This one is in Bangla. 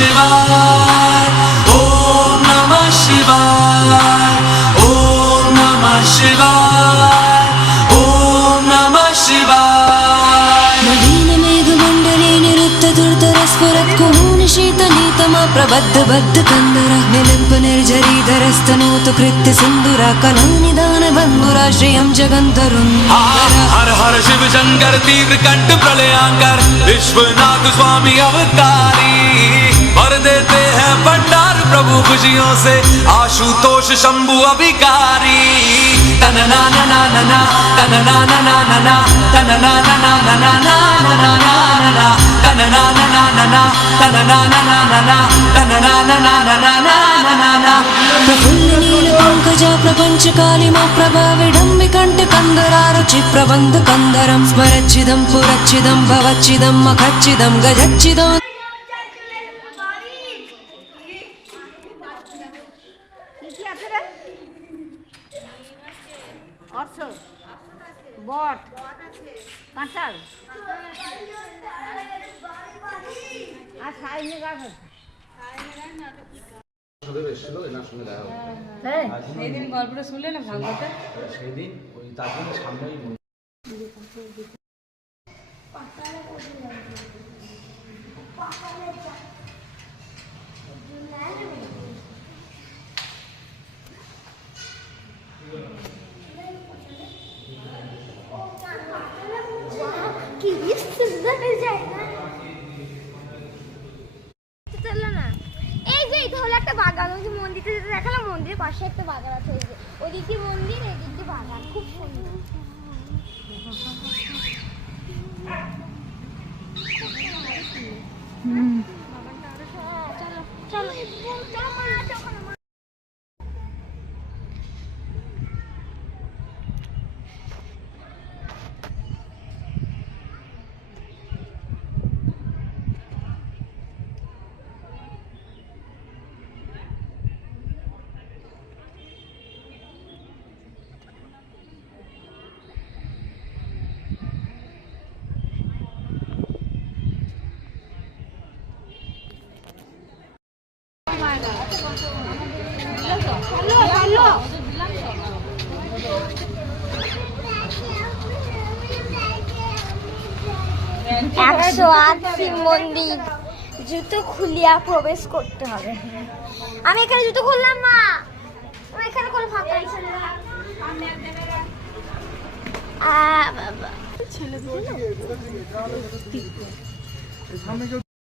शिवाय ओम नमः शिवाय ओम नमः शिवाय ओम नमः शिवाय नवीन मेघमण्डले निरुत्तदुर्धरस्फुरत्कुहूनि शीतनीतमा प्रबद्ध बद्ध कन्दर निलिम्प निर्झरीधरस्तनोतु कृत्य सिन्दुरा कलानिदान बन्धुरा श्रियं जगन्तरुन् हर हर शिव शंकर तीव्र कंठ प्रलयांकर विश्वनाथ स्वामी अवतारी भर देते हैं भंडार प्रभु खुशियों से आशुतोष शंभु अभिकारी तन ना ना ना ना ना तन ना ना ना ना ना तन ना ना ना ना ना ना ना ना ना तन ना ना ना ना ना तन ना ना ना ना ना तन ना ना ना ना ना ना ना प्रफुल्ल नील पंकजा प्रपंच कालिमा प्रभा विडम्बिकण्ठ कन्दरारुचि प्रबन्ध कन्दरं स्मरच्चिदं पुरच्चिदं भवच्चिदं मखच्चिदं गजच्चिदं বট কাঁঠাল আর সাইনে গাছ সেদিন গল্পটা শুনলে না ভাগবতে সেদিন ওই তার জন্য সামনেই একটা বাগান ওই যে মন্দিরটা যেটা দেখালাম মন্দিরের পাশে একটা বাগান আছে ওই যে ওদিকে মন্দির এদিকে বাগান খুব সুন্দর চলো চলো শিব মন্দির জুতো খুলিয়া প্রবেশ করতে হবে আমি এখানে জুতো খুললাম মা এখানে কোনো ফাঁকা ছেলে